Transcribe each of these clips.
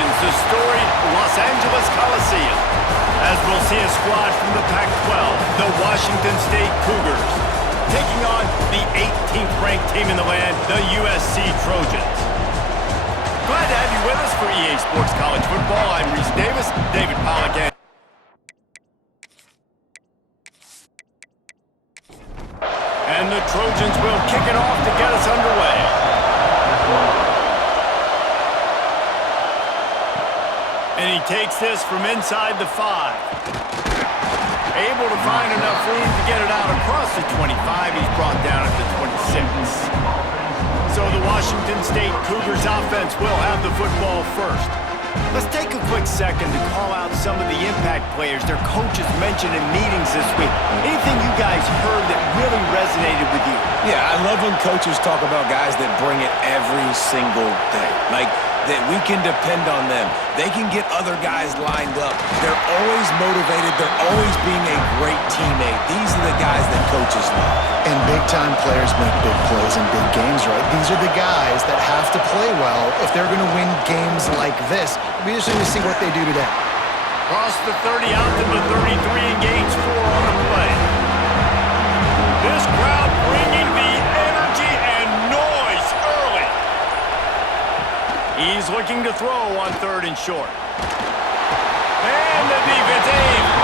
Trojans, the storied Los Angeles Coliseum, as we'll see a squad from the Pac-12, the Washington State Cougars, taking on the 18th ranked team in the land, the USC Trojans. Glad to have you with us for EA Sports College Football. I'm Reese Davis, David Pollock. And the Trojans will kick it off to get us underway. And he takes this from inside the 5. Able to find enough room to get it out across the 25. He's brought down at the 26. So the Washington State Cougars offense will have the football first. Let's take a quick second to call out some of the impact players their coaches mentioned in meetings this week. Anything you guys heard that really resonated with you? Yeah, I love when coaches talk about guys that bring it every single day. Like, that we can depend on them. They can get other guys lined up. They're always motivated. They're always being a great teammate. These are the guys that coaches love. And big-time players make big plays in big games, right? These are the guys that have to play well if they're going to win games like this. We just need to see what they do today. Cross the 30 out to the 33, engage 4 on the play. This crowd bringing the energy and noise early. He's looking to throw on 3rd and short. And the defense,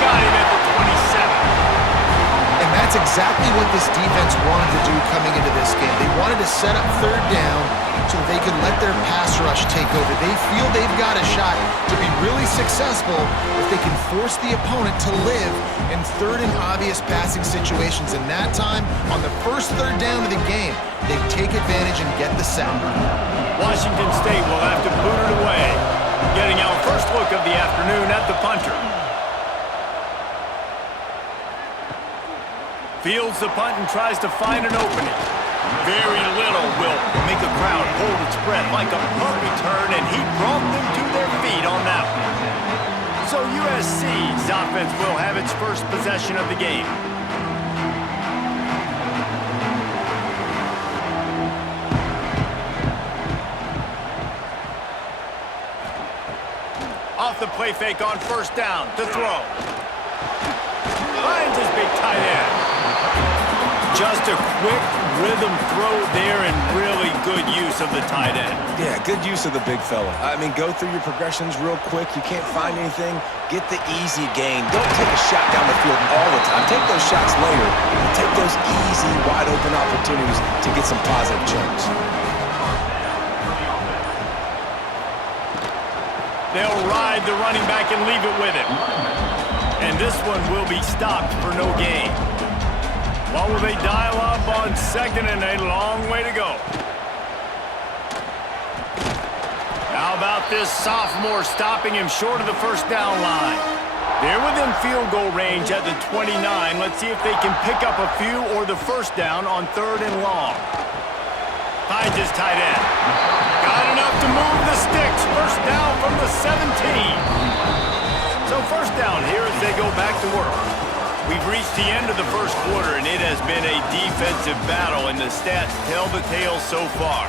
got him at the 27. And that's exactly what this defense wanted to do coming into this game. They wanted to set up 3rd down so they could let their pass rush take over. They feel they've got a shot to be really successful if they can force the opponent to live in 3rd and obvious passing situations. And that time, on the first 3rd down of the game, they take advantage and get the sack. Washington State will have to boot it away. Getting our first look of the afternoon at the punter. Fields the punt and tries to find an opening. Very little will make a crowd hold its breath like a punt return, and he brought them to their feet on that one. So USC's offense will have its first possession of the game. Off the play fake on 1st down to throw. Finds his big tight end. Just a quick rhythm throw there and really good use of the tight end. Yeah, good use of the big fella. I mean, go through your progressions real quick. You can't find anything. Get the easy gain. Don't take a shot down the field all the time. Take those shots later. And take those easy, wide-open opportunities to get some positive chunks. They'll ride the running back and leave it with him. And this one will be stopped for no gain. What will they dial up on 2nd and a long way to go? How about this sophomore stopping him short of the 1st down line? They're within field goal range at the 29. Let's see if they can pick up a few or the 1st down on 3rd and long. Finds his tight end. Got enough to move the sticks. 1st down from the 17. So 1st down here as they go back to work. We've reached the end of the 1st quarter, and it has been a defensive battle, and the stats tell the tale so far.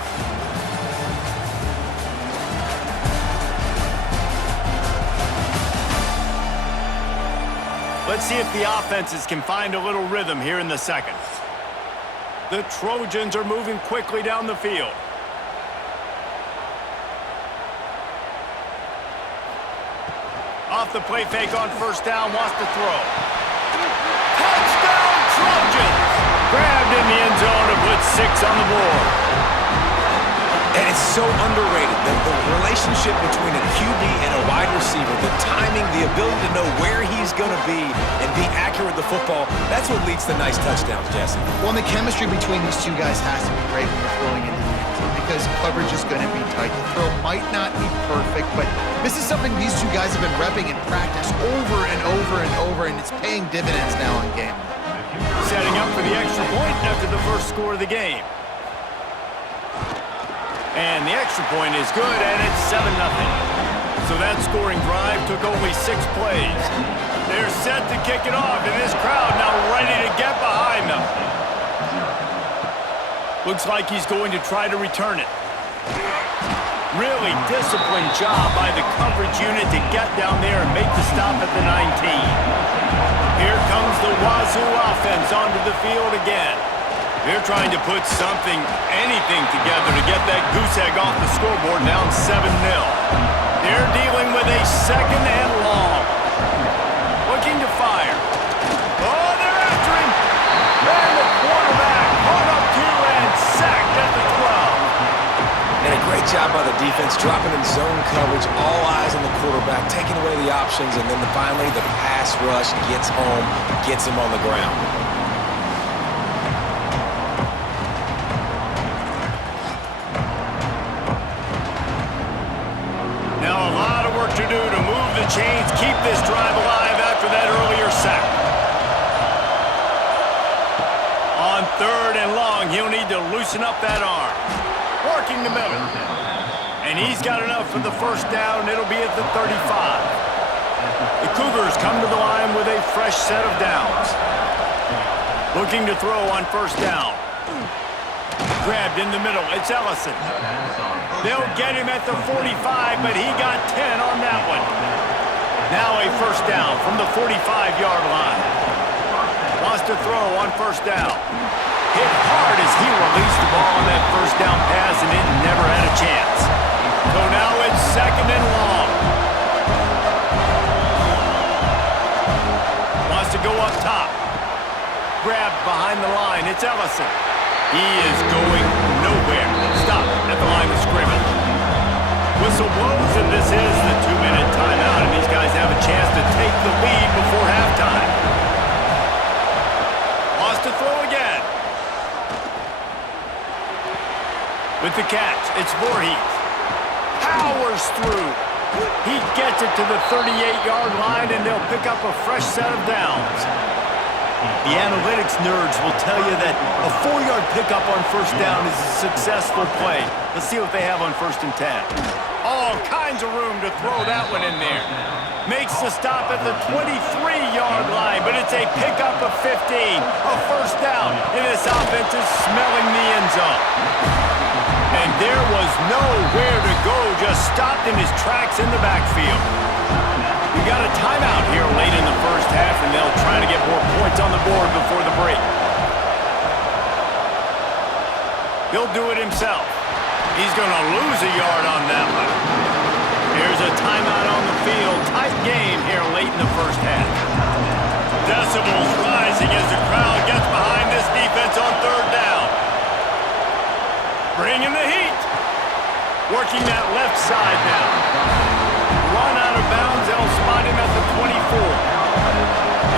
Let's see if the offenses can find a little rhythm here in the 2nd. The Trojans are moving quickly down the field. Off the play fake on 1st down, wants to throw. Touchdown Trojans! Grabbed in the end zone and put 6 on the board. And it's so underrated, the relationship between a QB and a wide receiver, the timing, the ability to know where he's going to be and be accurate with the football, that's what leads to nice touchdowns, Jesse. Well, and the chemistry between these two guys has to be great when you're throwing into the end zone because coverage is going to be tight. The throw might not be perfect, but this is something these two guys have been repping in practice over and over and over, and it's paying dividends now in game. Setting up for the extra point after the 1st score of the game. And the extra point is good, and it's 7-0. So that scoring drive took only 6 plays. They're set to kick it off, and this crowd now ready to get behind them. Looks like he's going to try to return it. Really disciplined job by the coverage unit to get down there and make the stop at the 19. Here comes the Wazoo offense onto the field again. They're trying to put something, anything together to get that goose egg off the scoreboard down 7-0. They're dealing with a second and long. Looking to fire. Oh, they're after him. And the quarterback caught up to and sacked at the 12. And a great job by the defense, dropping in zone coverage, all eyes on the quarterback, taking away the options, and then finally the pass rush gets home, gets him on the ground. Now a lot of work to do to move the chains, keep this drive alive after that earlier sack. On 3rd and long, he'll need to loosen up that arm. Working the middle. And he's got enough for the first down. It'll be at the 35. The Cougars come to the line with a fresh set of downs. Looking to throw on 1st down. Grabbed in the middle. It's Ellison. They'll get him at the 45, but he got 10 on that one. Now a 1st down from the 45-yard line. Wants to throw on 1st down. Hit hard as he released the ball on that 1st down pass, and it never had a chance. So now it's 2nd and long. Wants to go up top. Grabbed behind the line. It's Ellison. He is going nowhere. Stop at the line of scrimmage. Whistle blows, and this is the 2-minute timeout, and these guys have a chance to take the lead before halftime. Wants to throw again. With the catch, it's Voorhees. Powers through. He gets it to the 38-yard line, and they'll pick up a fresh set of downs. The analytics nerds will tell you that a 4-yard pickup on 1st down is a successful play. Let's see what they have on 1st and 10. All kinds of room to throw that one in there. Makes the stop at the 23-yard line, but it's a pickup of 15. A 1st down, and this offense is smelling the end zone. And there was nowhere to go, just stopped in his tracks in the backfield. We got a timeout here late in the 1st half, and they'll try to get more points on the board before the break. He'll do it himself. He's going to lose a yard on that one. Here's a timeout on the field. Tight game here late in the 1st half. Decibels rising as the crowd gets behind this defense on 3rd down. Bringing the heat. Working that left side now. Run out of bounds, they'll spot him at the 24.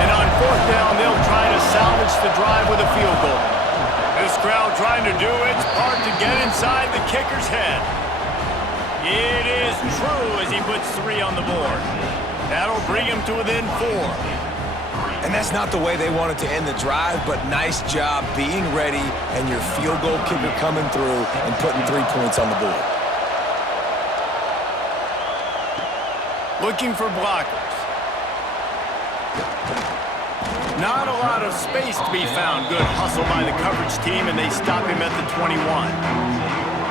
And on 4th down, they'll try to salvage the drive with a field goal. This crowd trying to do its part to get inside the kicker's head. It is true as he puts 3 on the board. That'll bring him to within 4. And that's not the way they wanted to end the drive, but nice job being ready and your field goal kicker coming through and putting 3 points on the board. Looking for blockers. Not a lot of space to be found. Good hustle by the coverage team, and they stop him at the 21.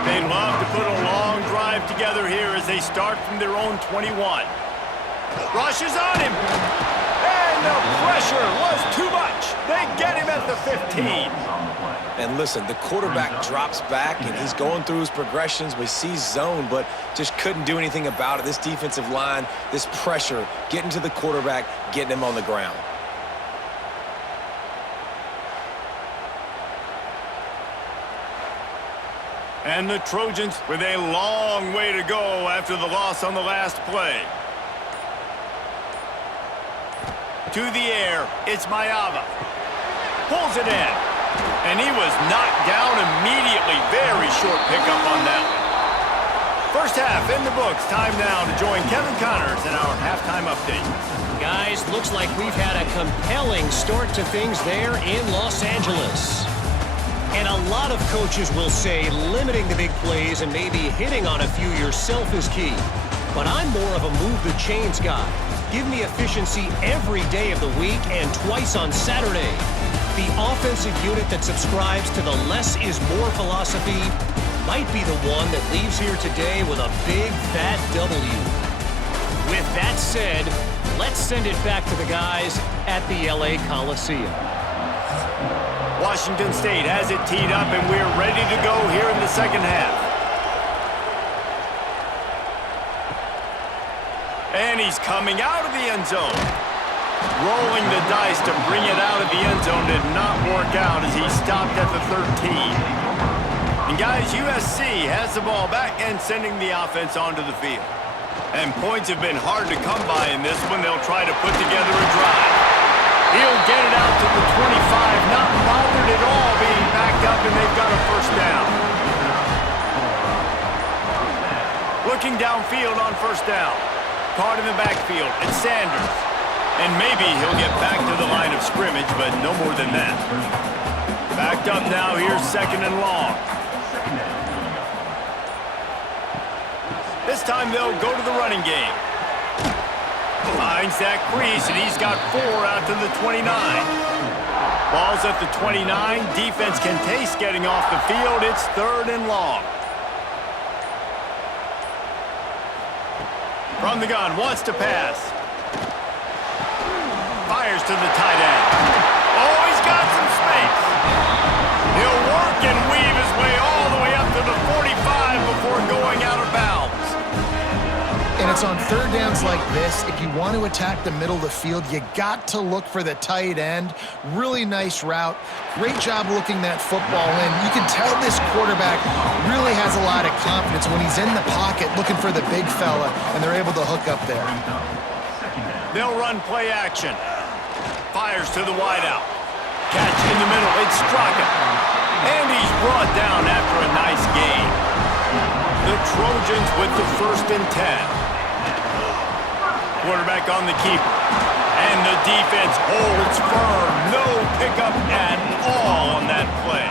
They love to put a long drive together here as they start from their own 21. Rushes on him. And the pressure was too much. They get him at the 15. And listen, the quarterback drops back, and he's going through his progressions. We see zone, but just couldn't do anything about it. This defensive line, this pressure, getting to the quarterback, getting him on the ground. And the Trojans with a long way to go after the loss on the last play. To the air, it's Mayava. Pulls it in. And he was knocked down immediately. Very short pickup on that one. 1st half in the books. Time now to join Kevin Connors in our halftime update. Guys, looks like we've had a compelling start to things there in Los Angeles. And a lot of coaches will say limiting the big plays and maybe hitting on a few yourself is key. But I'm more of a move the chains guy. Give me efficiency every day of the week and twice on Saturday. The offensive unit that subscribes to the less is more philosophy might be the one that leaves here today with a big, fat W. With that said, let's send it back to the guys at the LA Coliseum. Washington State has it teed up, and we're ready to go here in the second half. And he's coming out of the end zone. Rolling the dice to bring it out of the end zone did not work out as he stopped at the 13. And guys, USC has the ball back and sending the offense onto the field. And points have been hard to come by in this one. They'll try to put together a drive. He'll get it out to the 25, not bothered at all being backed up, and they've got a first down. Looking downfield on first down. Caught in the backfield, it's Sanders. And maybe he'll get back to the line of scrimmage, but no more than that. Backed up now, here's second and long. This time they'll go to the running game. Finds that crease, and he's got 4 out to the 29. Ball's at the 29. Defense can taste getting off the field. It's third and long. From the gun, wants to pass. Fires to the tight end. Oh, he's got some space. He'll work and weave his way all the way up to the 45 before going out of bounds. And it's on third downs like this. If you want to attack the middle of the field, you got to look for the tight end. Really nice route. Great job looking that football in. You can tell this quarterback really has a lot of confidence when he's in the pocket looking for the big fella, and they're able to hook up there. They'll run play action. Fires to the wideout. Catch in the middle. It's Straka. And he's brought down after a nice gain. The Trojans with the 1st and 10. Quarterback on the keeper. And the defense holds firm. No pickup at all on that play.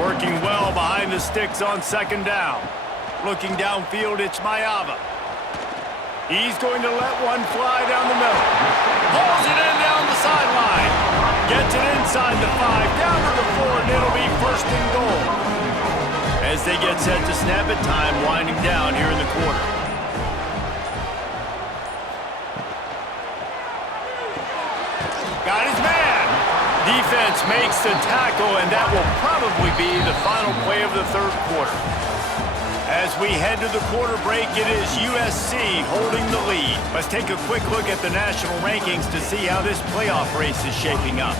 Working well behind the sticks on second down. Looking downfield, it's Mayava. He's going to let one fly down the middle. Pulls it in down the sideline. Gets it inside the 5, down to the 4, and it'll be first and goal. As they get set to snap it, time winding down here in the quarter. Got his man. Defense makes the tackle, and that will probably be the final play of the third quarter. As we head to the quarter break, it is USC holding the lead. Let's take a quick look at the national rankings to see how this playoff race is shaping up.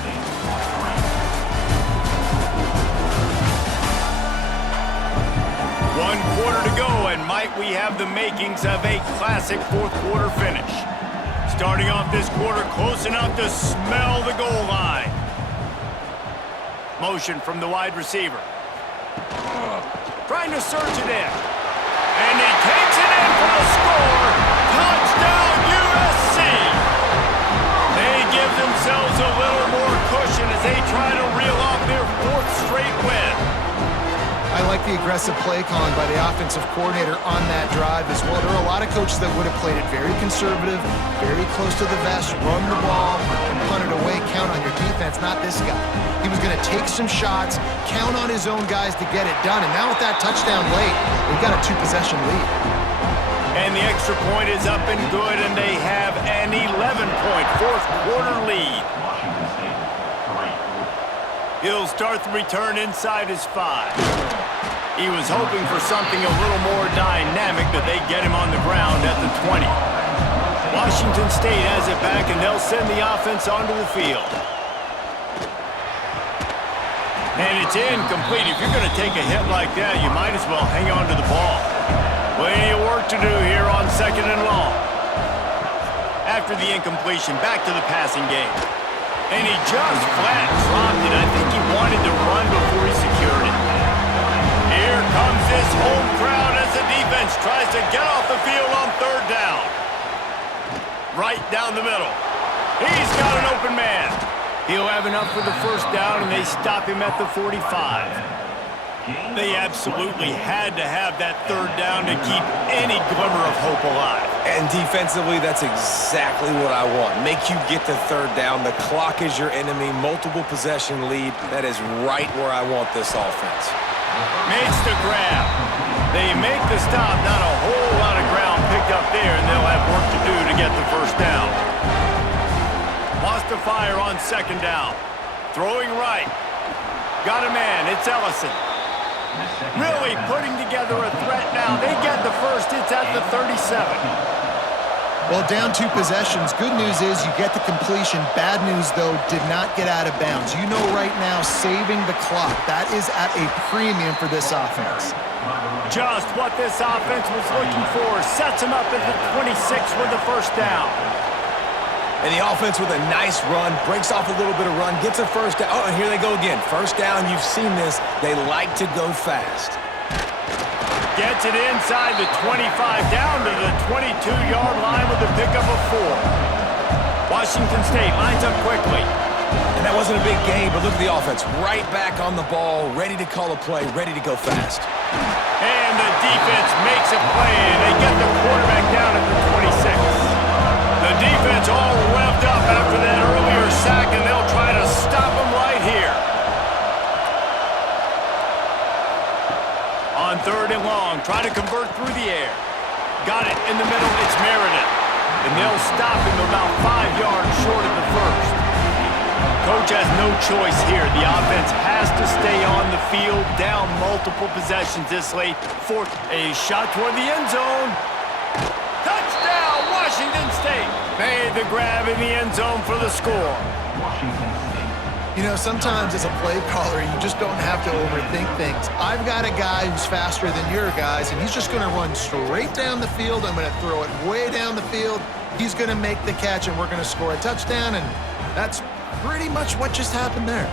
One quarter to go, and might we have the makings of a classic fourth quarter finish. Starting off this quarter close enough to smell the goal line. Motion from the wide receiver. Trying to surge it in. And he takes it in for the score. Touchdown, USC! They give themselves a little more cushion as they try to reel off their 4th straight win. I like the aggressive play calling by the offensive coordinator on that drive as well. There are a lot of coaches that would have played it very conservative, very close to the vest, run the ball, and punt it away. Count on your defense, not this guy. He was going to take some shots, count on his own guys to get it done. And now with that touchdown late, they've got a 2-possession lead. And the extra point is up and good, and they have an 11-point fourth quarter lead. He'll start the return inside his 5. He was hoping for something a little more dynamic, but they get him on the ground at the 20. Washington State has it back, and they'll send the offense onto the field. And it's incomplete. If you're going to take a hit like that, you might as well hang on to the ball. Plenty of work to do here on second and long. After the incompletion, back to the passing game. And he just flat dropped it. I think he wanted to run before he secured it. Here comes this home crowd as the defense tries to get off the field on third down. Right down the middle. He's got an open man. He'll have enough for the first down, and they stop him at the 45. They absolutely had to have that third down to keep any glimmer of hope alive. And defensively, that's exactly what I want. Make you get the third down. The clock is your enemy. Multiple possession lead. That is right where I want this offense. Makes the grab. They make the stop. Not a whole lot of ground picked up there, and they'll have work to do to get the first down. Lost to fire on second down. Throwing right. Got a man. It's Ellison. Really putting together a threat now. They get the first. It's at the 37. Well, down 2 possessions. Good news is you get the completion. Bad news, though, did not get out of bounds. You know right now, saving the clock. That is at a premium for this offense. Just what this offense was looking for. Sets him up at the 26 with the first down. And the offense with a nice run, breaks off a little bit of run, gets a first down. Oh, and here they go again. First down, you've seen this. They like to go fast. Gets it inside the 25, down to the 22-yard line with a pickup of 4. Washington State lines up quickly. And that wasn't a big gain, but look at the offense. Right back on the ball, ready to call a play, ready to go fast. And the defense makes a play, and they get the quarterback down at the 26. The defense all revved up after that earlier sack, and they'll try to stop him right here. On third and long, trying to convert through the air. Got it in the middle, it's Meredith. And they'll stop him about 5 yards short of the first. Coach has no choice here. The offense has to stay on the field, down multiple possessions this late. Fourth, a shot toward the end zone. Touchdown, Washington State. Made the grab in the end zone for the score. You know, sometimes as a play caller, you just don't have to overthink things. I've got a guy who's faster than your guys, and he's just going to run straight down the field. I'm going to throw it way down the field. He's going to make the catch, and we're going to score a touchdown, and that's pretty much what just happened there.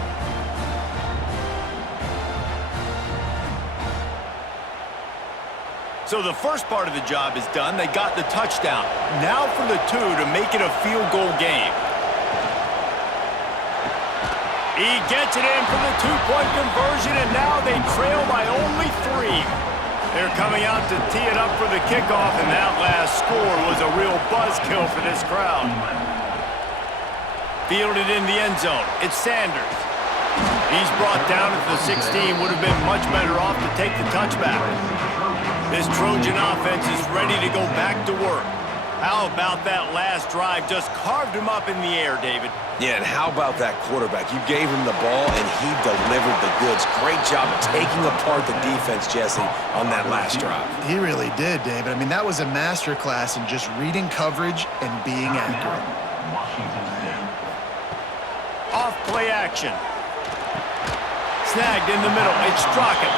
So the first part of the job is done. They got the touchdown. Now for the 2 to make it a field goal game. He gets it in for the 2-point conversion, and now they trail by only 3. They're coming out to tee it up for the kickoff, and that last score was a real buzzkill for this crowd. Fielded in the end zone. It's Sanders. He's brought down at the 16. Would have been much better off to take the touchback. This Trojan offense is ready to go back to work. How about that last drive? Just carved him up in the air, David. Yeah, and how about that quarterback? You gave him the ball, and he delivered the goods. Great job taking apart the defense, Jesse, on that last drive. He really did, David. I mean, that was a masterclass in just reading coverage and being accurate. Off play action. Snagged in the middle. It's Strachan.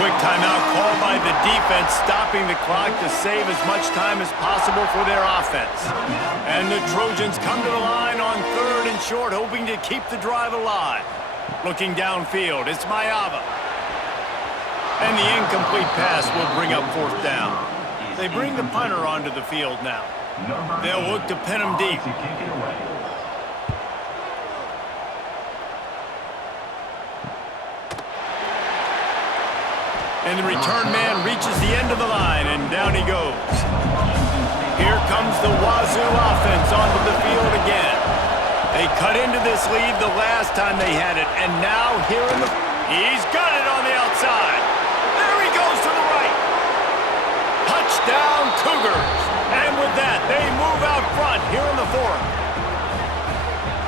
Quick timeout called by the defense, stopping the clock to save as much time as possible for their offense. And the Trojans come to the line on third and short, hoping to keep the drive alive. Looking downfield, it's Mayava. And the incomplete pass will bring up fourth down. They bring the punter onto the field now. They'll look to pin him deep. And the return man reaches the end of the line, and down he goes. Here comes the Wazoo offense onto the field again. They cut into this lead the last time they had it, and now here in the... He's got it on the outside. There he goes to the right. Touchdown, Cougars. And with that, they move out front here in the fourth.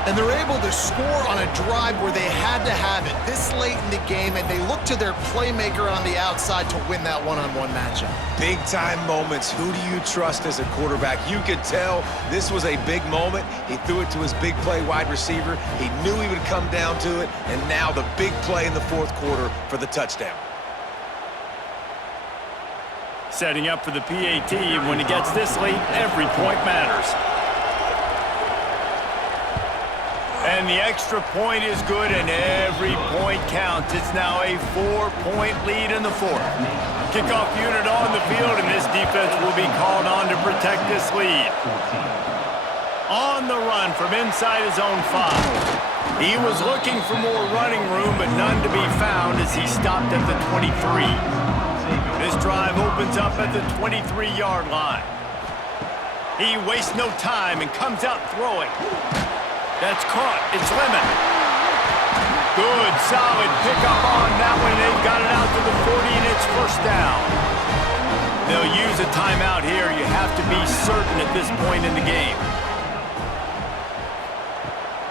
And they're able to score on a drive where they had to have it this late in the game, and they look to their playmaker on the outside to win that one-on-one matchup. Big-time moments. Who do you trust as a quarterback? You could tell this was a big moment. He threw it to his big play wide receiver. He knew he would come down to it, and now the big play in the fourth quarter for the touchdown. Setting up for the PAT, and when it gets this late, every point matters. And the extra point is good, and every point counts. It's now a 4-point lead in the fourth. Kickoff unit on the field, and this defense will be called on to protect this lead. On the run from inside his own 5. He was looking for more running room, but none to be found as he stopped at the 23. This drive opens up at the 23-yard line. He wastes no time and comes out throwing. That's caught. It's Lemon. Good, solid pickup on that one. They've got it out to the 40, and it's first down. They'll use a timeout here. You have to be certain at this point in the game.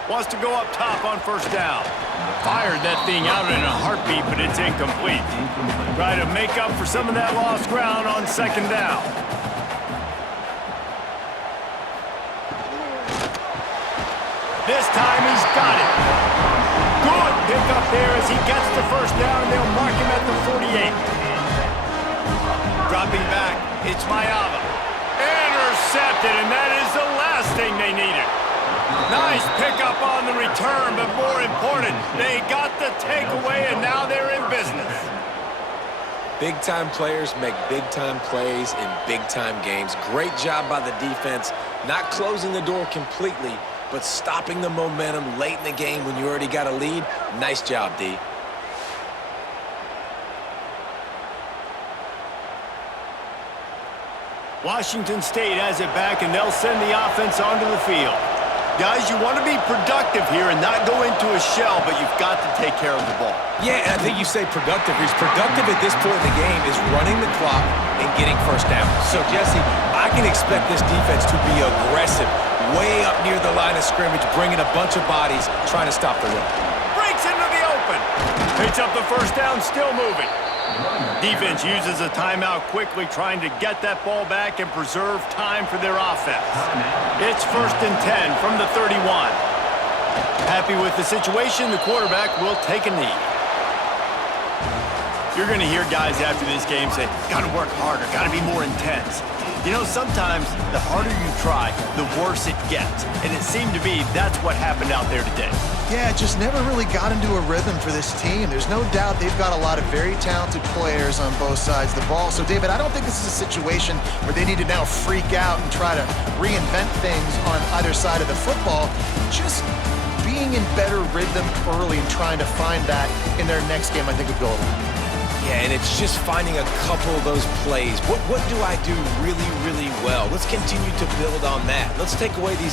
Wants to go up top on first down. Fired that thing out in a heartbeat, but it's incomplete. Try to make up for some of that lost ground on second down. This time he's got it. Good pick up there as he gets the first down. They'll mark him at the 48. Dropping back, it's Mayava. Intercepted, and that is the last thing they needed. Nice pickup on the return, but more important, they got the takeaway, and now they're in business. Big-time players make big-time plays in big-time games. Great job by the defense, not closing the door completely, but stopping the momentum late in the game when you already got a lead. Nice job, D. Washington State has it back, and they'll send the offense onto the field. Guys, you want to be productive here and not go into a shell, but you've got to take care of the ball. Yeah, and I think you say productive. He's productive at this point in the game is running the clock and getting first down. So, Jesse, I can expect this defense to be aggressive, way up near the line of scrimmage, bringing a bunch of bodies, trying to stop the run. Breaks into the open. Picks up the first down, still moving. Defense uses a timeout quickly, trying to get that ball back and preserve time for their offense. It's 1st and 10 from the 31. Happy with the situation, the quarterback will take a knee. You're going to hear guys after this game say, got to work harder, got to be more intense. You know, sometimes the harder you try, the worse it gets. And it seemed to be that's what happened out there today. Yeah, it just never really got into a rhythm for this team. There's no doubt they've got a lot of very talented players on both sides of the ball. So, David, I don't think this is a situation where they need to now freak out and try to reinvent things on either side of the football. Just being in better rhythm early and trying to find that in their next game, I think would go a long way. Yeah, and it's just finding a couple of those plays. What do I do really, really well? Let's continue to build on that. Let's take away these